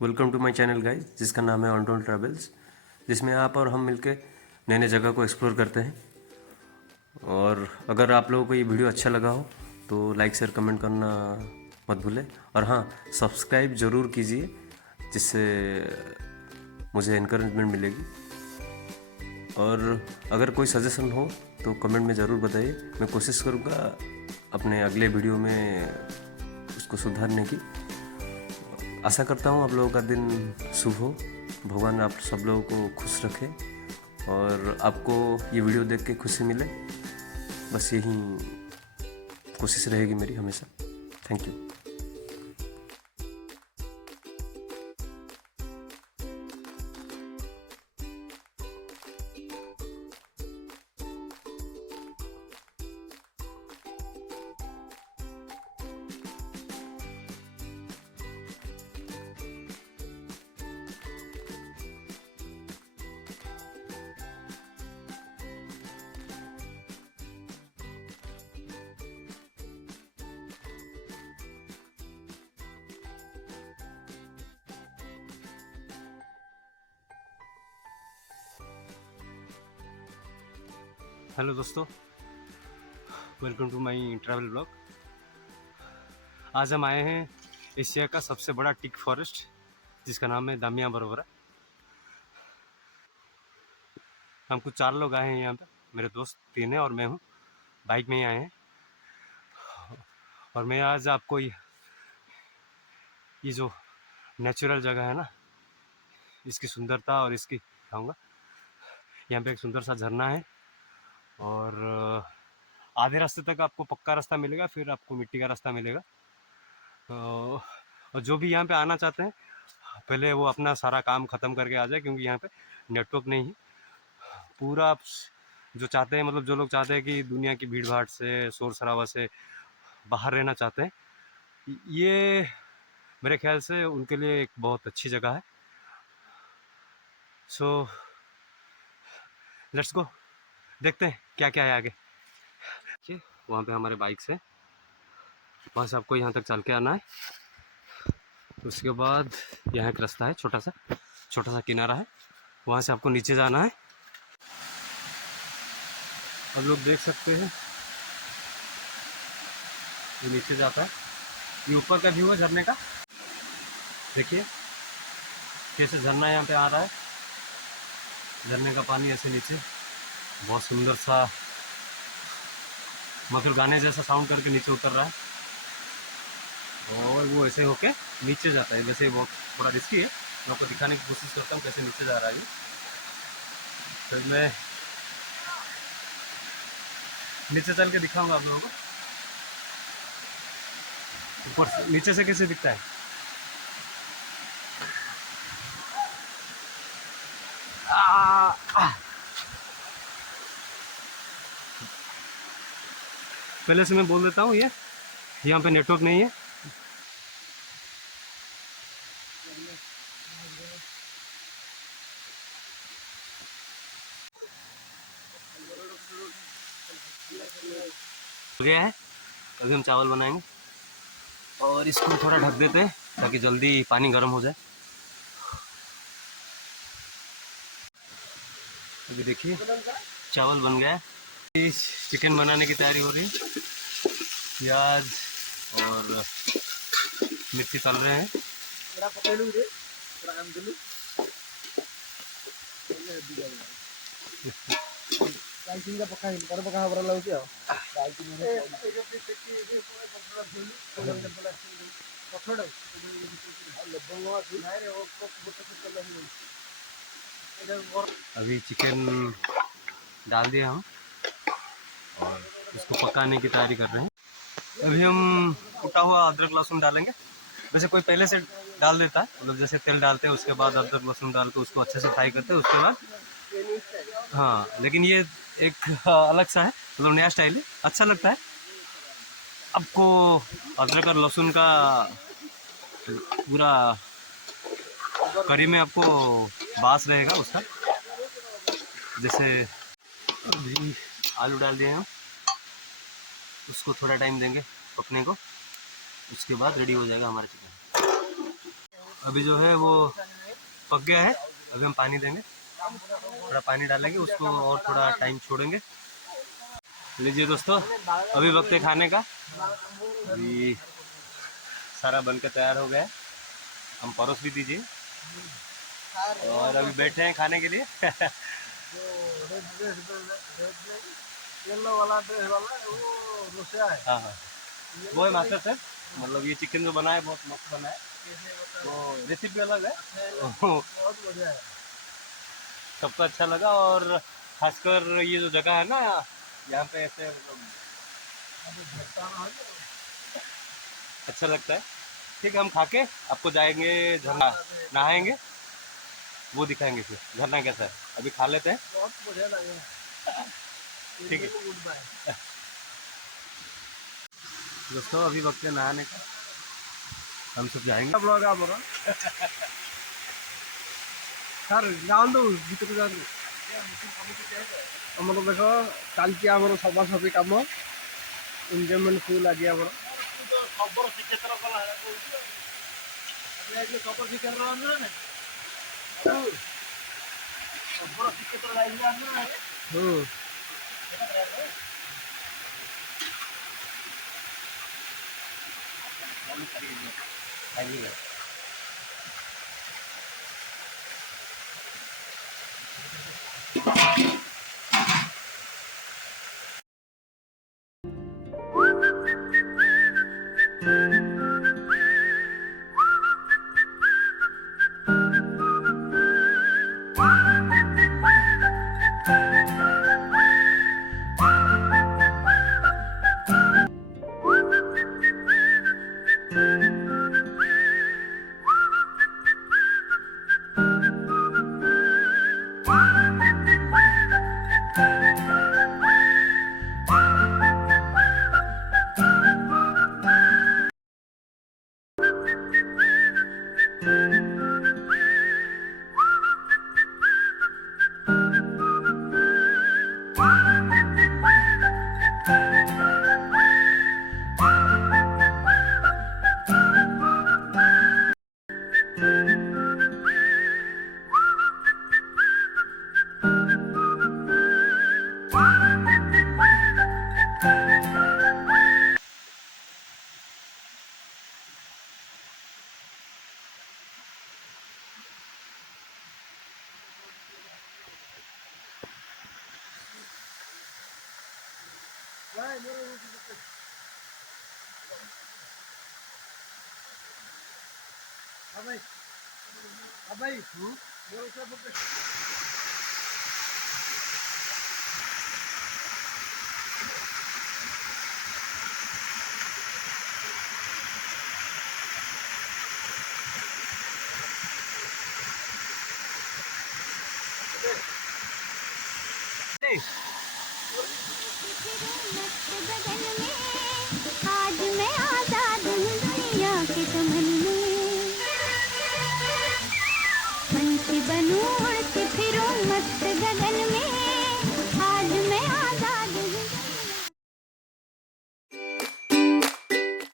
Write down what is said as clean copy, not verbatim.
Welcome to my channel guys, जिसका नाम है ऑनटोन ट्रैवल्स, जिसमें आप और हम मिलके नए नए जगह को एक्सप्लोर करते हैं। और अगर आप लोगों को ये वीडियो अच्छा लगा हो तो लाइक शेयर कमेंट करना मत भूलें। और हाँ, सब्सक्राइब ज़रूर कीजिए, जिससे मुझे इनकरेजमेंट मिलेगी। और अगर कोई सजेशन हो तो कमेंट में ज़रूर बताइए। मैं कोशिश करूँगा अपने अगले वीडियो में उसको सुधारने की। आशा करता हूँ आप लोगों का दिन शुभ हो। भगवान आप सब लोगों को खुश रखे और आपको ये वीडियो देख के खुशी मिले। बस यही कोशिश रहेगी मेरी हमेशा। Thank you. हेलो दोस्तों, welcome to my travel blog. आज हम आए हैं एशिया का सबसे बड़ा टीक फॉरेस्ट, जिसका नाम है दामिया बरोबरा। हम कुछ 4 लोग आए हैं यहाँ पे। मेरे दोस्त 3 हैं और मैं हूँ। बाइक में ही आए हैं। और मैं आज आपको ये जो नेचुरल जगह है ना, इसकी सुंदरता और इसकी दिखाऊंगा। यहाँ पे एक सुंदर सा झरना है और आधे रास्ते तक आपको पक्का रास्ता मिलेगा, फिर आपको मिट्टी का रास्ता मिलेगा। और जो भी यहाँ पे आना चाहते हैं, पहले वो अपना सारा काम ख़त्म करके आ जाए, क्योंकि यहाँ पे नेटवर्क नहीं है। पूरा आप जो चाहते हैं, मतलब जो लोग चाहते हैं कि दुनिया की भीड़ भाड़ से, शोर शराबा से बाहर रहना चाहते हैं, ये मेरे ख्याल से उनके लिए एक बहुत अच्छी जगह है। सो लेट्स गो, देखते हैं क्या क्या है आगे। ठीक, वहाँ पे हमारे बाइक से वहाँ से आपको यहाँ तक चल के आना है। उसके बाद यहाँ एक रास्ता है, छोटा सा किनारा है, वहाँ से आपको नीचे जाना है। आप लोग देख सकते हैं ये नीचे जाता है। ये ऊपर का व्यू है झरने का। देखिए कैसे झरना यहाँ पे आ रहा है। झरने का पानी ऐसे नीचे बहुत सुंदर सा, मतलब गाने जैसा साउंड करके नीचे उतर रहा है और वो ऐसे होके नीचे जाता है। वैसे वो थोड़ा रिस्की है, मैं आपको दिखाने की कोशिश करता हूँ कैसे नीचे जा रहा है ये। फिर मैं नीचे चल के दिखाऊंगा आप लोगों को ऊपर नीचे से कैसे दिखता है। पहले से मैं बोल देता हूँ, ये यहाँ पे नेटवर्क नहीं है। हो गया है, अभी हम चावल बनाएंगे और इसको थोड़ा ढक देते हैं ताकि जल्दी पानी गर्म हो जाए। अभी देखिए चावल बन गया है। चिकन बनाने की तैयारी हो रही है। प्याज और मिर्ची तल रहे हैं। अभी चिकन डाल दिया हम और इसको पकाने की तैयारी कर रहे हैं। अभी हम कुटा हुआ अदरक लहसुन डालेंगे। वैसे कोई पहले से डाल देता है, मतलब जैसे तेल डालते हैं उसके बाद अदरक लहसुन डाल के उसको अच्छे से फ्राई करते हैं, उसके बाद हाँ। लेकिन ये एक अलग सा है, मतलब नया स्टाइल है, अच्छा लगता है। आपको अदरक और लहसुन का पूरा करी में आपको बास रहेगा उसका। जैसे अभी आलू डाल दिए हम, उसको थोड़ा टाइम देंगे पकने को, उसके बाद रेडी हो जाएगा हमारा चिकन। अभी जो है वो पक गया है। अभी हम पानी देंगे, थोड़ा पानी डालेंगे उसको और थोड़ा टाइम छोड़ेंगे। लीजिए दोस्तों, अभी वक्त है खाने का। अभी सारा बनकर तैयार हो गया है, हम परोस भी दीजिए। और अभी बैठे हैं खाने के लिए। येलो वाला ड्रेस वाला वो रोसिया है। हाँ हाँ, वो है मास्टर सर। मतलब ये चिकन जो बना है बहुत मस्त बना है, वो रेसिपी अलग है। बहुत बढ़िया है। सबको अच्छा लगा, और खासकर ये जो जगह है ना, यहाँ पे ऐसे मतलब अच्छा लगता है। ठीक है, हम खा के आपको जाएंगे झरना, नहाएंगे, वो दिखाएंगे फिर झरना कैसा है। अभी खा लेते हैं। बहुत बढ़िया लगे। ठीक है गुड बाय। दोस्तों, अभी वक्त है नहाने का, हम सब जाएंगे। सब लोग आप सर जाऊँ ভিতরে যান। ଆମର ଦେଖ ଚାଲିଛି ଆମର ସଫାସଫି କାମ, ଏନ୍ଜୟମେଣ୍ଟ ଫୁଲ୍ ଆଜି ଆମର। ଖବର ଶ୍ରୀକ୍ଷେତ୍ର ଗଲା ଖବର ଶ୍ରୀକ୍ଷେତ୍ର ଖବର ଶ୍ରୀକ୍ଷେତ୍ର ଯାଇଥିଲା। भाई आज मैं आजाद हूँ दुनिया के चमन में, पंछी बनूं उड़ के फिरूं।